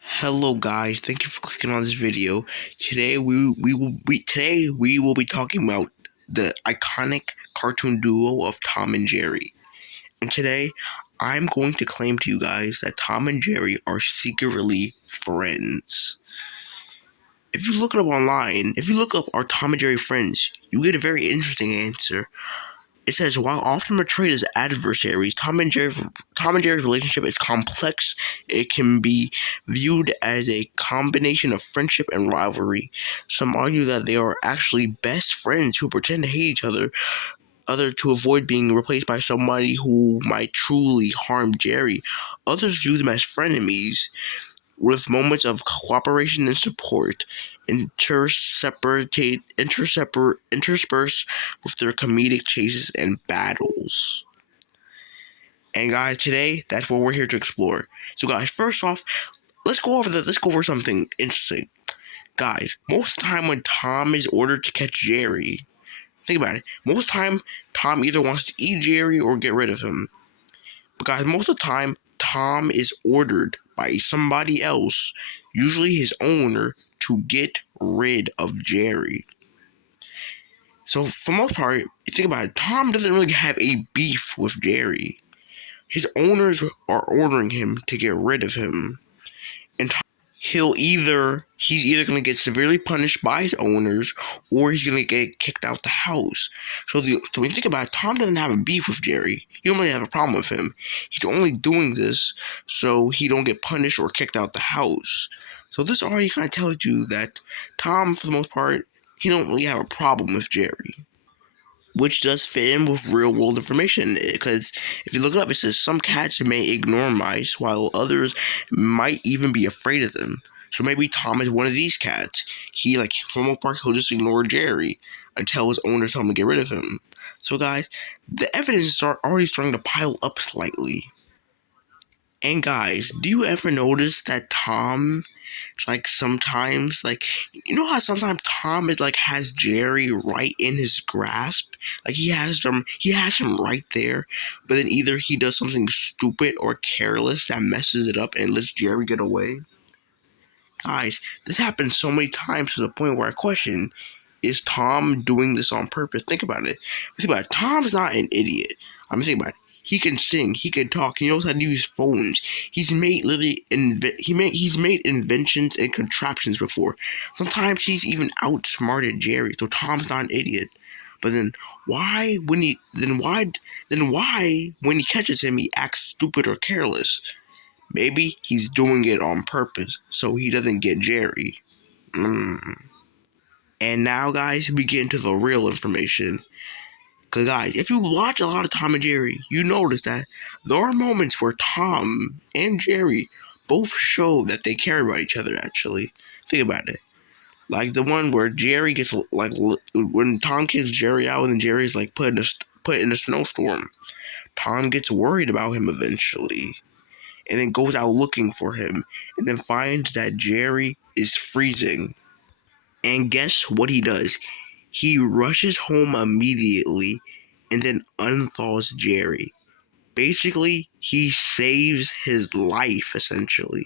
Hello guys, thank you for clicking on this video. Today we will be talking about the iconic cartoon duo of Tom and Jerry. And today I'm going to claim to you guys that Tom and Jerry are secretly friends. If you look it up online, if you look up "Are Tom and Jerry friends?" you get a very interesting answer. It says, while often portrayed as adversaries, Tom and Jerry's relationship is complex. It can be viewed as a combination of friendship and rivalry. Some argue that they are actually best friends who pretend to hate each other to avoid being replaced by somebody who might truly harm Jerry. Others view them as frenemies, with moments of cooperation and support interspersed with their comedic chases and battles. And guys, today that's what we're here to explore. So guys, first off, let's go over something interesting. Guys, most of the time when Tom is ordered to catch Jerry, think about it. Most of the time, Tom either wants to eat Jerry or get rid of him. But guys, most of the time, Tom is ordered by somebody else, usually his owner, to get rid of Jerry. So for the most part, think about it, Tom doesn't really have a beef with Jerry. His owners are ordering him to get rid of him. And he's either going to get severely punished by his owners, or he's going to get kicked out the house. So when you think about it, Tom doesn't have a beef with Jerry. He don't really have a problem with him. He's only doing this so he don't get punished or kicked out the house. So this already kind of tells you that Tom, for the most part, he don't really have a problem with Jerry, which does fit in with real world information, because if you look it up, it says some cats may ignore mice while others might even be afraid of them. So maybe Tom is one of these cats. He, for the most part, he'll just ignore Jerry until his owner tells him to get rid of him. So guys, the evidence is already starting to pile up slightly. And guys, do you ever notice that Tom, sometimes, how sometimes Tom is has Jerry right in his grasp? He has him right there, but then either he does something stupid or careless that messes it up and lets Jerry get away. Guys, this happens so many times to the point where I question, is Tom doing this on purpose? Think about it. Think about it. Tom's not an idiot. I'm thinking about it. He can sing. He can talk. He knows how to use phones. He's made he's made inventions and contraptions before. Sometimes he's even outsmarted Jerry. So Tom's not an idiot. But then why when he catches him he acts stupid or careless? Maybe he's doing it on purpose so he doesn't get Jerry. And now, guys, we get into the real information. Because, guys, if you watch a lot of Tom and Jerry, you notice that there are moments where Tom and Jerry both show that they care about each other, actually. Think about it. Like the one where Jerry gets, when Tom kicks Jerry out and then Jerry's, put in a snowstorm. Tom gets worried about him eventually, and then goes out looking for him, and then finds that Jerry is freezing. And guess what he does? He rushes home immediately and then unthaws Jerry. Basically, he saves his life, essentially.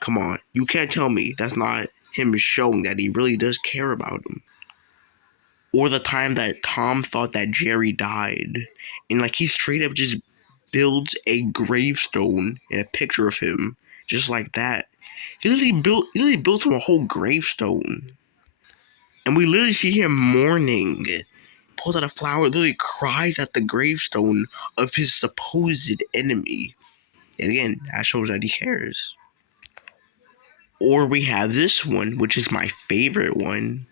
Come on, you can't tell me that's not him showing that he really does care about him. Or the time that Tom thought that Jerry died, and he straight up just builds a gravestone and a picture of him, just like that. He literally built him a whole gravestone. And we literally see him mourning, pulls out a flower, literally cries at the gravestone of his supposed enemy. And again, that shows that he cares. Or we have this one, which is my favorite one,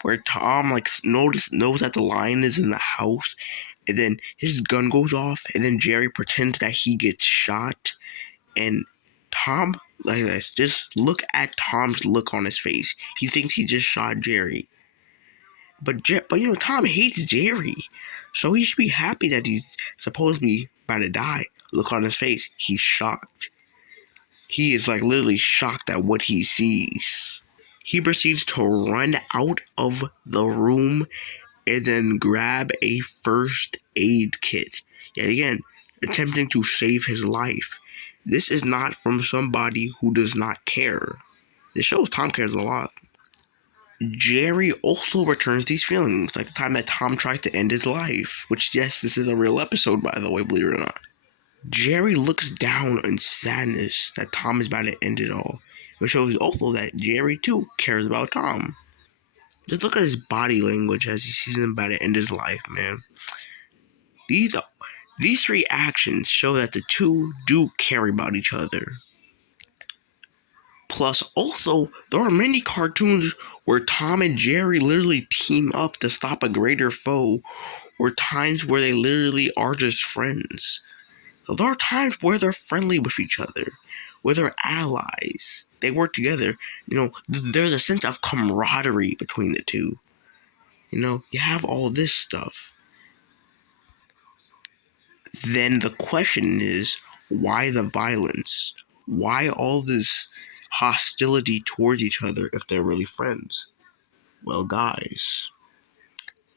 where Tom knows that the lion is in the house, and then his gun goes off, and then Jerry pretends that he gets shot, and Tom, just look at Tom's look on his face. He thinks he just shot Jerry. But Tom hates Jerry, so he should be happy that he's supposed to be about to die. Look on his face, he's shocked. He is literally shocked at what he sees. He proceeds to run out of the room and then grab a first aid kit. Yet again, attempting to save his life. This is not from somebody who does not care. This shows Tom cares a lot. Jerry also returns these feelings, like the time that Tom tries to end his life, which, yes, this is a real episode, by the way, believe it or not. Jerry looks down in sadness that Tom is about to end it all, which shows also that Jerry, too, cares about Tom. Just look at his body language as he sees him about to end his life, man. These three actions show that the two do care about each other. Plus, also, there are many cartoons where Tom and Jerry literally team up to stop a greater foe, or times where they literally are just friends. So there are times where they're friendly with each other, where they're allies. They work together. There's a sense of camaraderie between the two. You have all this stuff. Then the question is, why the violence? Why all this hostility towards each other if they're really friends? Well, guys,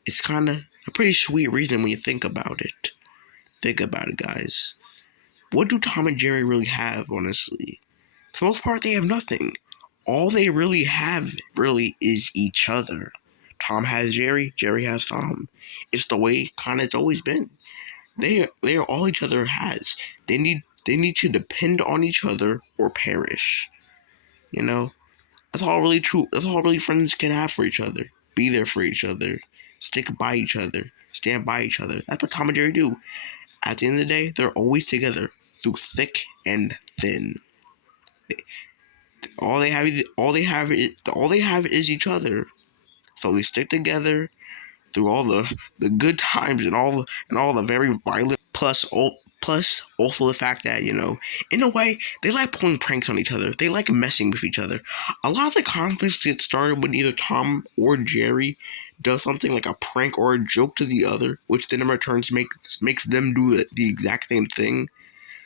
it's kind of a pretty sweet reason when you think about it. Think about it, guys. What do Tom and Jerry really have, honestly? For the most part, they have nothing. All they really have, really, is each other. Tom has Jerry, Jerry has Tom. It's the way kind of it's always been. They are all each other has. They need to depend on each other or perish. You know, that's all really true. That's all really friends can have for each other. Be there for each other. Stick by each other. Stand by each other. That's what Tom and Jerry do. At the end of the day, they're always together through thick and thin. All they have is each other. So they stick together through all the good times and all the very violent. Plus also the fact that in a way they like pulling pranks on each other. They like messing with each other. A lot of the conflicts get started when either Tom or Jerry does something like a prank or a joke to the other, which then in return makes them do the exact same thing.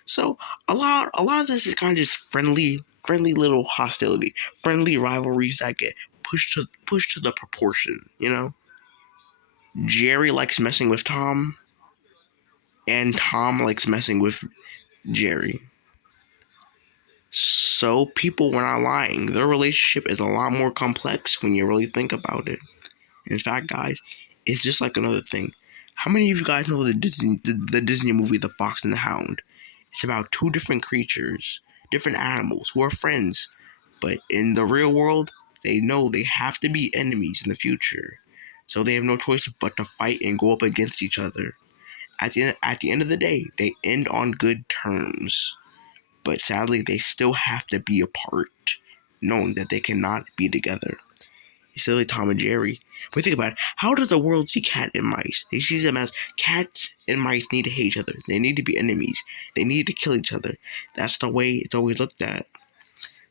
So a lot of this is kind of just friendly little hostility, friendly rivalries that get pushed to the proportion. Jerry likes messing with Tom, and Tom likes messing with Jerry. So people were not lying. Their relationship is a lot more complex when you really think about it. In fact, guys, it's just like another thing. How many of you guys know the Disney movie The Fox and the Hound? It's about two different creatures, different animals who are friends, but in the real world, they know they have to be enemies in the future. So they have no choice but to fight and go up against each other. At the end of the day, they end on good terms. But sadly, they still have to be apart, knowing that they cannot be together. It's silly Tom and Jerry. But think about it. How does the world see cat and mice? They see them as cats and mice need to hate each other. They need to be enemies. They need to kill each other. That's the way it's always looked at.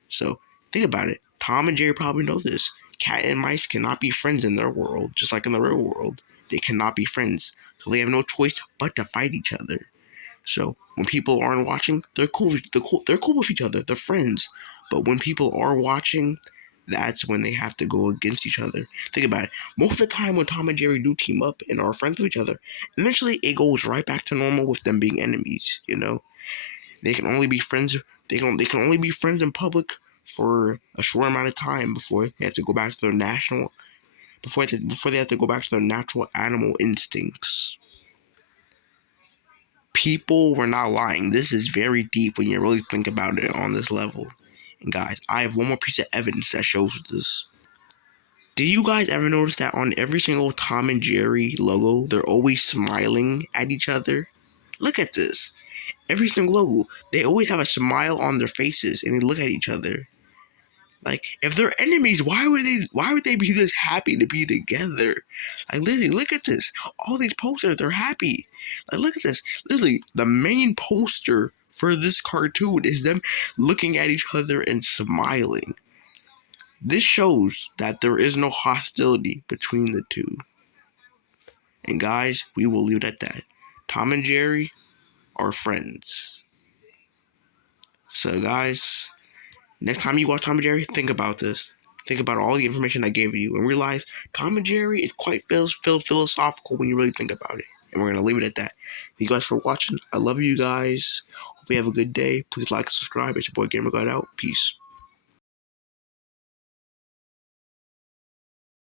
So think about it. Tom and Jerry probably know this. Cat and mice cannot be friends in their world, just like in the real world. They cannot be friends. So they have no choice but to fight each other. So when people aren't watching, they're cool with each other. They're friends. But when people are watching, that's when they have to go against each other. Think about it. Most of the time when Tom and Jerry do team up and are friends with each other, eventually it goes right back to normal with them being enemies. They can only be friends. They can only be friends in public for a short amount of time before they have to go back to their before they have to go back to their natural animal instincts. People were not lying. This is very deep when you really think about it on this level. And guys, I have one more piece of evidence that shows this. Did you guys ever notice that on every single Tom and Jerry logo, they're always smiling at each other? Look at this. Every single logo, they always have a smile on their faces and they look at each other. Like, if they're enemies, why would they be this happy to be together? Like, literally, look at this. All these posters, they're happy. Like, look at this. Literally, the main poster for this cartoon is them looking at each other and smiling. This shows that there is no hostility between the two. And guys, we will leave it at that. Tom and Jerry are friends. So guys, next time you watch Tom and Jerry, think about this. Think about all the information I gave you and realize Tom and Jerry is quite philosophical when you really think about it. And we're going to leave it at that. Thank you guys for watching. I love you guys. Hope you have a good day. Please like and subscribe. It's your boy Gamer Got Out. Peace.